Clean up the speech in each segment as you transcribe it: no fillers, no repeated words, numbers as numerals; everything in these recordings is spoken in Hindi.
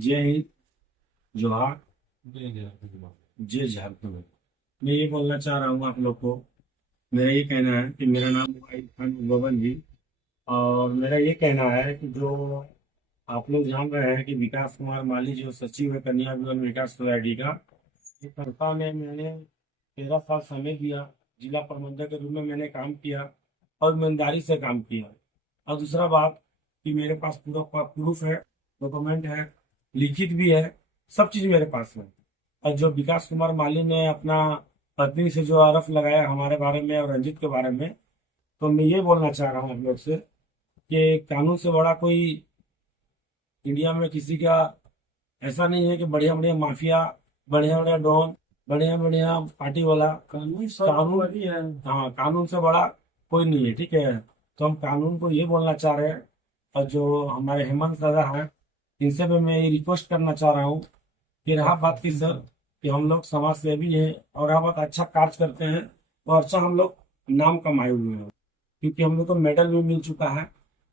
जय हिंद। जोहार। जय जय। जय झारखंड। मैं ये बोलना चाह रहा हूँ आप लोग को। मेरा ये कहना है कि मेरा नाम मुबाइल खान बबन जी। और मेरा ये कहना है कि जो आप लोग जान रहे हैं कि विकास कुमार माली जो सचिव है कन्या भवन विकास सोसाइटी का, इस संस्था में मैंने 13 साल समय दिया। जिला प्रबंधक के रूप में मैंने काम किया और ईमानदारी से काम किया। और दूसरा बात कि मेरे पास पूरा प्रूफ है, डॉक्यूमेंट है, लिखित भी है, सब चीज मेरे पास है। और जो विकास कुमार माली ने अपना पत्नी से जो आरोप लगाया हमारे बारे में और रंजित के बारे में, तो मैं ये बोलना चाह रहा हूँ आप लोग से कि कानून से बड़ा कोई इंडिया में किसी का ऐसा नहीं है कि बढ़िया बढ़िया माफिया, बढ़िया बढ़िया डॉन, बढ़िया बढ़िया पार्टी वाला। कानून कानून वही है। हाँ, कानून से बड़ा कोई नहीं है, ठीक है। तो हम कानून को ये बोलना चाह रहे हैं। और जो हमारे हेमंत दादा हैं, इनसे भी मैं ये रिक्वेस्ट करना चाह रहा हूँ कि रहा बात की सर कि हम लोग समाज सेवी हैं और आप बहुत अच्छा कार्य करते हैं और अच्छा हम लोग नाम कमाए हुए हैं, क्योंकि हम लोग को मेडल भी मिल चुका है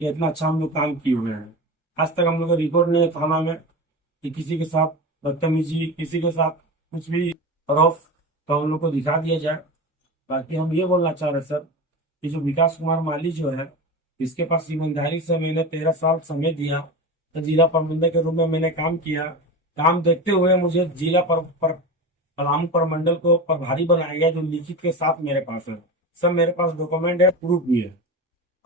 कि इतना अच्छा हम लोग काम किए हुए हैं। आज तक हम लोग का रिकॉर्ड नहीं है थाना में कि किसी के साथ बदतमीजी, किसी के साथ कुछ भी रौफ तो हम लोग को दिखा दिया जाए। बाकी हम ये बोलना चाह रहे हैं सर कि जो विकास कुमार माली जो है, इसके पास ईमानदारी से मैंने 13 साल समय दिया। तो जिला प्रबंधक के रूप में मैंने काम किया। काम देखते हुए मुझे जिला पलामू प्रमंडल को प्रभारी बनाया गया, जो लिखित के साथ मेरे पास है। सब मेरे पास डॉक्यूमेंट है, प्रूफ भी है।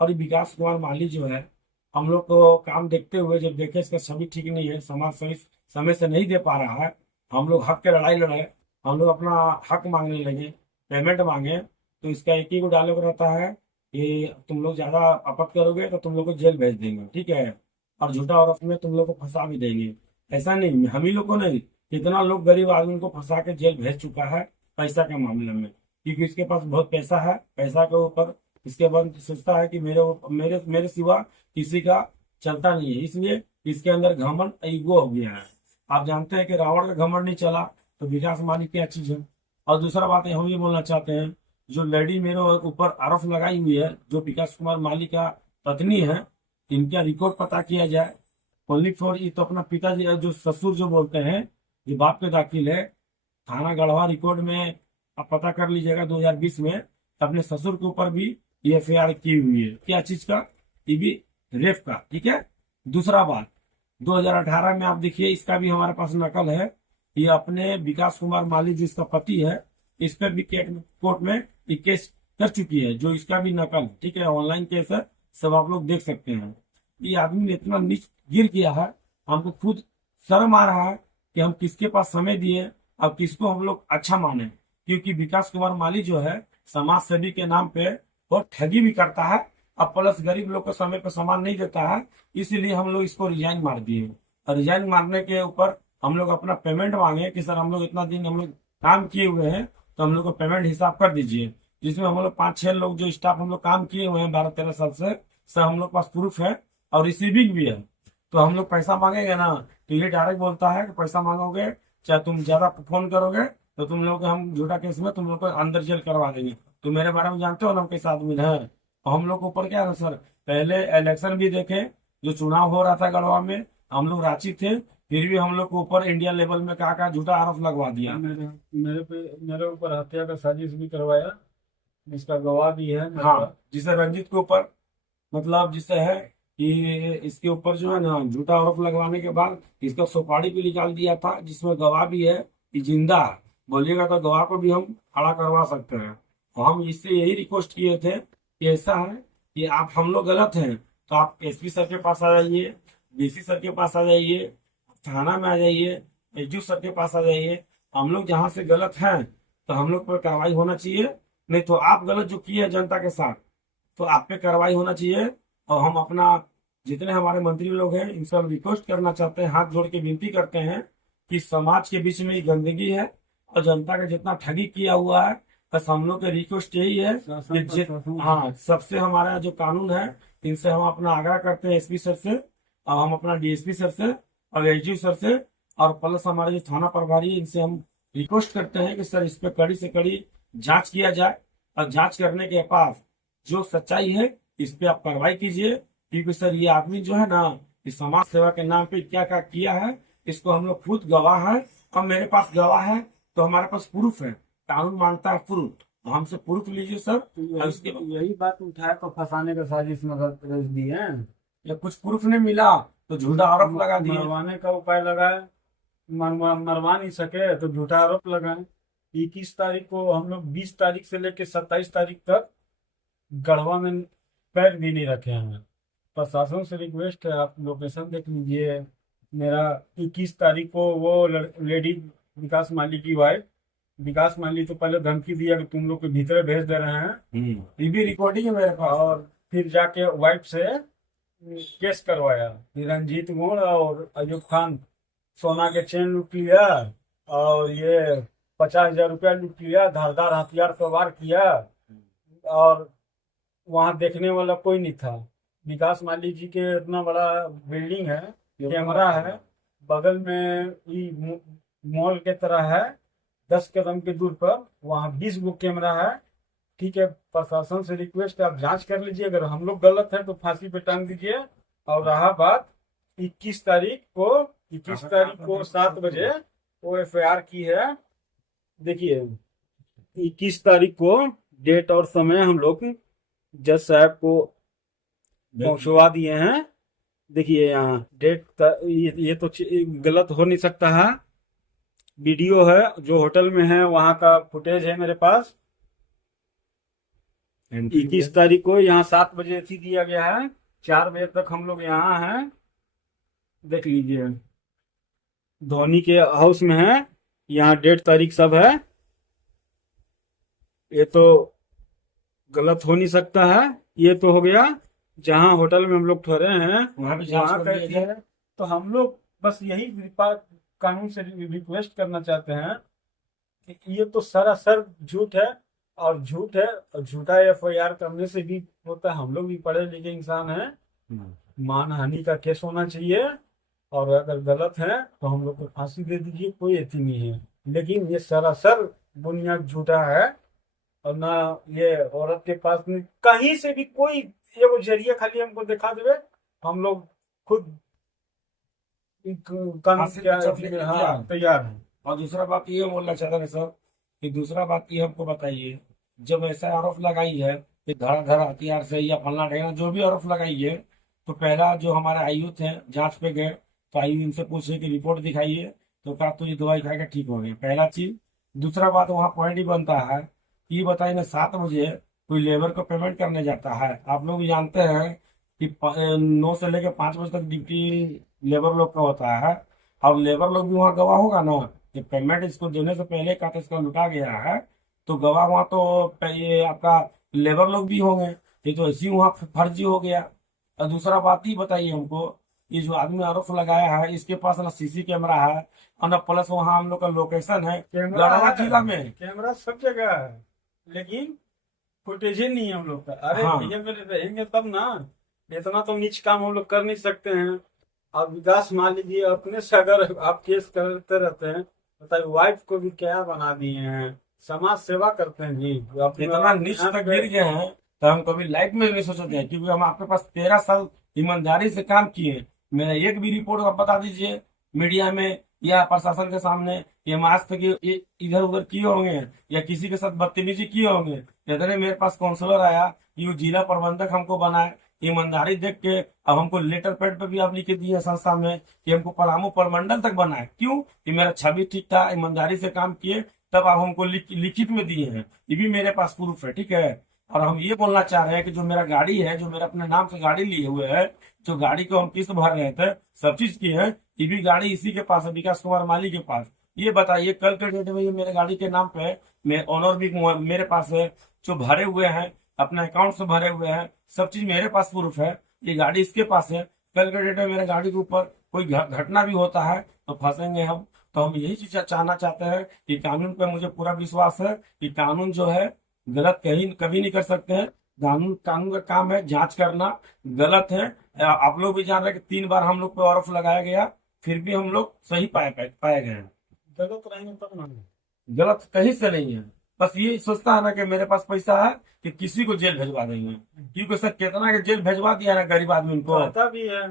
और ये विकास कुमार माली जो है, हम लोग को काम देखते हुए जब देखे इसका छवि ठीक नहीं है, समाज सही समय से नहीं दे पा रहा है, हम लोग हक के लड़ाई लड़े, हम लोग अपना हक मांगने लगे, पेमेंट मांगे। तो इसका एक ही को डायलॉग रहता है कि तुम लोग ज्यादा अपत करोगे तो तुम लोग को जेल भेज देंगे, ठीक है। और झूठा आरोप में तुम लोग को फंसा भी देंगे। ऐसा नहीं, हम ही लोग को नहीं, कितना लोग गरीब आदमी को फंसा के जेल भेज चुका है पैसा के मामले में, क्योंकि इसके पास बहुत पैसा है। पैसा के ऊपर इसके बाद सोचता है कि मेरे मेरे सिवा किसी का चलता नहीं है, इसलिए इसके अंदर घमंड ईगो हो गया है। आप जानते हैं कि रावण का घमंड नहीं चला तो विकास माली क्या चीज है। और दूसरा बात है, हम ये बोलना चाहते हैं, जो लेडी मेरे ऊपर आरोप लगाई हुई है, जो विकास कुमार माली का पत्नी है, इनका रिकॉर्ड पता किया जाए। ओनली फॉर ये तो अपना पिताजी जो ससुर जो बोलते हैं, ये बाप पे दाखिल है थाना गढ़वा रिकॉर्ड में। आप पता कर लीजिएगा 2020 में अपने ससुर के ऊपर भी ये एफआईआर की हुई है। क्या चीज का? ये भी रेप का, ठीक है। दूसरा बात, 2018 में आप देखिए, इसका भी हमारे पास नकल है। ये अपने विकास कुमार माली जो इसका पति है, इस पे भी कोर्ट में ये केस कर चुकी है, जो इसका भी नकल, ठीक है, ऑनलाइन केस है, सब आप लोग देख सकते हैं। ये आदमी ने इतना नीच गिर किया है, हमको खुद शर्म आ रहा है कि हम किसके पास समय दिए, अब किसको हम लोग अच्छा माने। क्योंकि विकास कुमार माली जो है समाज सेवी के नाम पे बहुत ठगी भी करता है, अब प्लस गरीब लोग को समय पर सामान नहीं देता है। इसीलिए हम लोग इसको रिजाइन मार दिए। और रिजाइन मारने के ऊपर हम लोग अपना पेमेंट मांगे कि सर हम लोग इतना दिन हम लोग काम किए हुए हैं, तो हम लोग को पेमेंट हिसाब कर दीजिए। जिसमें हम लोग 5-6 लोग जो स्टाफ हम लोग काम किए हुए हैं 12-13 साल से, सर हम लोग पास प्रूफ है और रिसीविंग भी है। तो हम लोग पैसा मांगेंगे ना, तो ये डायरेक्ट बोलता है कि पैसा मांगोगे, चाहे तुम ज्यादा फोन करोगे तो तुम लोग हम झूठा केस में तुम लोग को अंदर जेल करवा देंगे। तो मेरे बारे में जानते हो ना, हम कैसे आदमी है। और हम लोग के ऊपर क्या है सर, पहले इलेक्शन भी देखे, जो चुनाव हो रहा था गढ़वा में, हम लोग रांची थे, फिर भी हम लोग के ऊपर इंडिया लेवल में कहा झूठा आरोप लगवा दिया। मेरे ऊपर हत्या का साजिश भी करवाया। इसका गवाह भी है मेरे पास। हाँ, जिसे रंजित के ऊपर मतलब जिसे है कि इसके ऊपर जो है ना झूठा आरोप लगवाने के बाद इसका सुपारी भी निकाल दिया था, जिसमें गवाह भी है कि जिंदा है। बोलिएगा तो गवाह को भी हम खड़ा करवा सकते हैं। और हम इससे यही रिक्वेस्ट किए थे कि ऐसा है कि आप हम लोग गलत हैं तो आप एसपी सर के पास आ जाइए, डीसी सर के पास आ जाइए, थाना में आ जाइए, एसडीओ सर के पास आ जाइए। हम लोग जहाँ से गलत हैं तो हम लोग पर कार्रवाई होना चाहिए। नहीं तो आप गलत जो किए हैं जनता के साथ, तो आप पे कार्रवाई होना चाहिए। और हम अपना जितने हमारे मंत्री लोग हैं इनसे हम रिक्वेस्ट करना चाहते हैं, हाथ जोड़ के विनती करते हैं कि समाज के बीच में ये गंदगी है और जनता का जितना ठगी किया हुआ है, बस हम लोग का रिक्वेस्ट यही है कि हाँ, सबसे हमारा जो कानून है इनसे हम अपना आग्रह करते हैं, एसपी सर से और हम अपना डीएसपी सर से और एसडीओ सर से, और प्लस हमारे जो थाना प्रभारी है इनसे हम रिक्वेस्ट करते हैं कि सर इस पे कड़ी से कड़ी जांच किया जाए। और जांच करने के बाद जो सच्चाई है इस पे आप कार्रवाई कीजिए। क्योंकि सर ये आदमी जो है ना, इस समाज सेवा के नाम पे क्या क्या किया है इसको हम लोग खुद गवाह है, और मेरे पास गवाह है तो हमारे पास प्रूफ है, कानून मानता है प्रूफ, हमसे प्रूफ लीजिए सर। और उसके बाद यही बात उठाया तो फंसाने का साजिश में रच दी है। या कुछ प्रूफ नहीं मिला तो झूठा आरोप लगा दिए। मरवाने का उपाय लगाए, मरवा नहीं सके तो झूठा आरोप लगाए। 21 तारीख को हम लोग 20 तारीख से लेकर 27 तारीख तक गढ़वा में पैर भी नहीं रखे हैं। प्रशासन से रिक्वेस्ट है, आप लोकेशन देख लीजिए मेरा। 21 तारीख को वो लेडी विकास माली की वाइफ, विकास माली तो पहले धमकी दिया कि तुम लोग के भीतर भेज दे रहे हैं, ये भी रिकॉर्डिंग है मेरे पास। और फिर जाके वाइफ से केस करवाया। रंजीत गुण और अयूब खान सोना के चेन लूट लिया, और ये 50,000 रुपया लूट लिया, धारदार हथियार से वार किया, और वहां देखने वाला कोई नहीं था। विकास माली जी के इतना बड़ा बिल्डिंग है, कैमरा है बगल में, मॉल के तरह है, 10 कदम के दूर पर, वहाँ 20 गो कैमरा है। ठीक है, प्रशासन से रिक्वेस्ट है, आप जांच कर लीजिए, अगर हम लोग गलत हैं तो फांसी पे टांग दीजिए। और रहा बात 21 तारीख को 7 बजे वो FIR की है। देखिए 21 तारीख को डेट और समय हम लोग जज साहब को पहुंचवा दिए हैं। देखिए यहाँ डेट, ये तो गलत हो नहीं सकता है। वीडियो है जो होटल में है, वहां का फुटेज है मेरे पास। 21 तारीख को यहाँ 7 बजे थी दिया गया है, 4 बजे तक हम लोग यहाँ हैं। देख लीजिए धोनी के हाउस में है, यहाँ डेट तारीख सब है। ये तो गलत हो नहीं सकता है। ये तो हो गया जहाँ होटल में हम लोग ठहरे हैं, वहाँ भी वहाँ जांच कर लिया जाए। तो हम लोग बस यही कानून से रिक्वेस्ट करना चाहते हैं कि ये तो सरासर झूठ है, और झूठा FIR करने से भी होता है। हम लोग भी पढ़े लिखे इंसान हैं, मानहानि का केस होना चाहिए, और अगर गलत है तो हम लोग को फांसी दे दीजिए, कोई एथी नहीं है। लेकिन ये सरासर बुनियाद झूठा है, और ना ये औरत के पास में कहीं से भी कोई ये वो जरिया खाली हमको दिखा देवे, हम लोग खुद फांसी पे चढ़ने के लिए तैयार है। और दूसरा बात ये बोलना चाहता है सर कि दूसरा बात ये हमको बताइए, जब ऐसा आरोप लगाई है कि धड़ाधड़ हथियार से या फलना ढेना जो भी आरोप लगाई है, तो पहला जो हमारे आयु थे जांच पे गए तो आयु इनसे पूछे कि रिपोर्ट दिखाइए, तो कहा तो ये दवाई खाएगा ठीक हो गया, पहला चीज। दूसरा बात वहाँ पॉइंट ही बनता है, ये बताइए ना 7 बजे कोई लेबर को पेमेंट करने जाता है। आप लोग भी जानते हैं कि 9 से लेकर 5 बजे तक ड्यूटी लेबर लोग का होता है, और लेबर लोग भी वहाँ गवाह होगा ना कि पेमेंट इसको देने से पहले का तो इसका लुटा गया है, तो गवाह वहाँ तो ये आपका लेबर लोग भी होंगे। ये तो ऐसी वहाँ फर्जी हो गया। और दूसरा बात ही बताइए हमको, ये जो आदमी आरोप लगाया है इसके पास ना CC कैमरा है, और ना प्लस वहाँ हम लोग का लोकेशन है गढ़वा जिला में। कैमरा सब जगह है, लेकिन फुटेज ही नहीं है हम लोग का। अरे हाँ। भैया मेरे रहेंगे तब ना, इतना तो नीच काम हम लोग कर नहीं सकते हैं। अब विकास मान लीजिए अपने से अगर आप केस करते रहते हैं, बताइए वाइफ को भी क्या बना दिए हैं। समाज सेवा करते हैं जी, इतना नीच तक गिर गए हैं तो हम कभी लाइफ में नहीं सोचते हैं, क्योंकि हम आपके पास 13 साल ईमानदारी से काम किए। मेरा एक भी रिपोर्ट आप बता दीजिए मीडिया में या प्रशासन के सामने, ये आज तक इधर उधर किए होंगे या किसी के साथ बदतमीजी किए होंगे। इधर मेरे पास काउंसलर आया, ये जिला प्रबंधक हमको बनाए, ईमानदारी देख के अब हमको लेटर पैड पे भी आप लिख दिए संस्था में कि हमको पलामू प्रमंडल तक बनाए। क्यों? कि मेरा छवि ठीक था, ईमानदारी से काम किए, तब आप हमको लिखित में दिए हैं। ये भी मेरे पास प्रूफ है, ठीक है। और हम ये बोलना चाह रहे हैं कि जो मेरा गाड़ी है, जो मेरा अपने नाम से गाड़ी लिए हुए है, जो गाड़ी को हम किस्त भर रहे थे, सब चीज की है, ये भी गाड़ी इसी के पास है, विकास कुमार माली के पास। ये बताइए कल के डेट में ये मेरे गाड़ी के नाम पे है, ऑनर भी मेरे पास है, जो भरे हुए हैं अपने अकाउंट से भरे हुए हैं, सब चीज मेरे पास प्रूफ है। ये गाड़ी इसके पास है। कल के डेट में मेरे गाड़ी के ऊपर कोई घटना भी होता है तो फंसेंगे हम। तो हम यही चीज चाहना चाहते हैं कि कानून पे मुझे पूरा विश्वास है कि कानून जो है गलत कहीं कभी नहीं कर सकते हैं। कानून का काम है जांच करना। गलत है, आप लोग भी जान रहे हैं कि 3 बार हम लोग पे आरोप लगाया गया, फिर भी हम लोग सही पाए गए हैं। गलत रहेंगे तब ना, गलत कहीं से नहीं है। बस ये सोचता है ना कि मेरे पास पैसा है कि किसी को जेल भेजवा देंगे, क्योंकि सर कितना के जेल भेजवा दिया ना गरीब आदमी को। पता भी है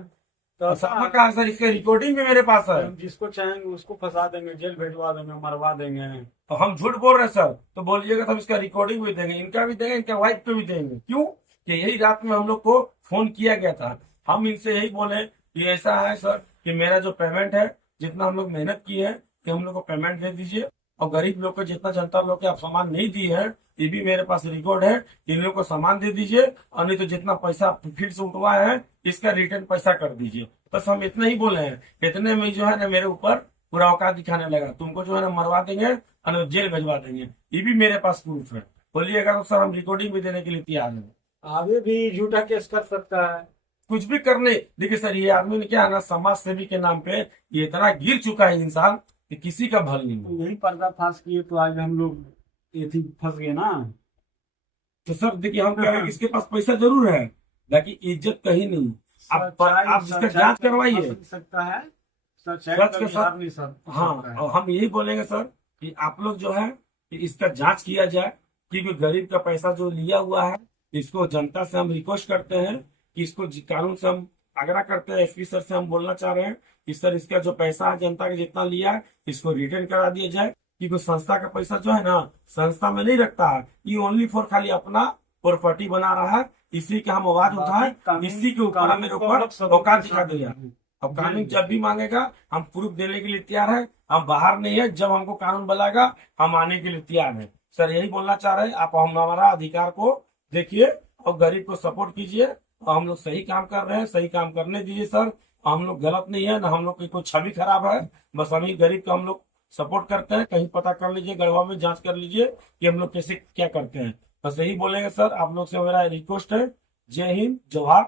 तो सामा कहा सर, इसका रिकॉर्डिंग भी मेरे पास है। हम जिसको चाहेंगे उसको फंसा देंगे, जेल भेजवा देंगे, मरवा देंगे। तो हम झूठ बोल रहे हैं सर, तो बोलिएगा तो हम इसका रिकॉर्डिंग भी देंगे, इनका भी देंगे, इनका वाइफ पे भी देंगे। क्यों कि यही रात में हम लोग को फोन किया गया था। हम इनसे यही बोले कि ऐसा है सर कि मेरा जो पेमेंट है, जितना हम लोग मेहनत की है, कि हम लोग को पेमेंट दे दीजिए, और गरीब लोग को जितना जनता लोग के आप सामान नहीं दिए हैं, ये भी मेरे पास रिकॉर्ड है, इन लोग को सामान दे दीजिए, और नहीं तो जितना पैसा फिर से उठवाए हैं इसका रिटर्न पैसा कर दीजिए। बस हम इतना ही बोले हैं। इतने में जो है ना मेरे ऊपर पूरा औकात दिखाने लगा, तुमको जो है ना मरवा देंगे और जेल भेजवा देंगे। ये भी मेरे पास प्रूफ है। बोलिएगा तो सर हम रिकॉर्डिंग भी देने के लिए तैयार हैं। आगे भी झूठा केस कर सकता है। कुछ भी करने, देखिए सर ये आदमी ने क्या है ना, समाज सेवी के नाम पे ये इतना गिर चुका है इंसान कि किसी का भल नहीं है। यही पर्दाफाश किए तो आज हम लोग ये थी फंस गए ना। तो सर देखिए हम कह रहे हैं कि इसके पास पैसा जरूर है, लेकिन इज्जत कहीं नहीं। आप इसका जांच करवाइए। सकता है सच के साथ नहीं सर। हाँ, और हम यही बोलेंगे सर कि आप लोग जो है कि इसका जांच किया जाए, क्योंकि गरीब का पैसा जो लिया हुआ है, इसको जनता से हम रिक्वेस्ट करते हैं कि इसको कानून से हम आग्रह करते हैं। एसपी सर से हम बोलना चाह रहे हैं कि सर इसका जो पैसा है जनता का जितना लिया है इसको रिटर्न करा दिया जाए, क्योंकि संस्था का पैसा जो है ना संस्था में नहीं रखता है, ये ओनली फॉर खाली अपना प्रॉपर्टी बना रहा है। इसी का हम आवाज उठाए, इसी के ऊपर मेरे ऊपर औकात दिखा दिया। अब कानून जब भी मांगेगा हम प्रूफ देने के लिए तैयार है। हम बाहर नहीं है, जब हमको कानून बुलाएगा हम आने के लिए तैयार है। सर यही बोलना चाह रहे हैं, आप हम हमारा अधिकार को देखिए और गरीब को सपोर्ट कीजिए। और हम लोग सही काम कर रहे हैं, सही काम करने दीजिए सर। हम लोग गलत नहीं है ना, हम लोग की कोई छवि खराब है, बस हम ही गरीब का हम लोग सपोर्ट करते हैं। कहीं पता कर लीजिए, गढ़वा में जांच कर लीजिए कि हम लोग कैसे क्या करते हैं। बस यही बोलेंगे सर, आप लोग से मेरा रिक्वेस्ट है। जय हिंद, जवाहर।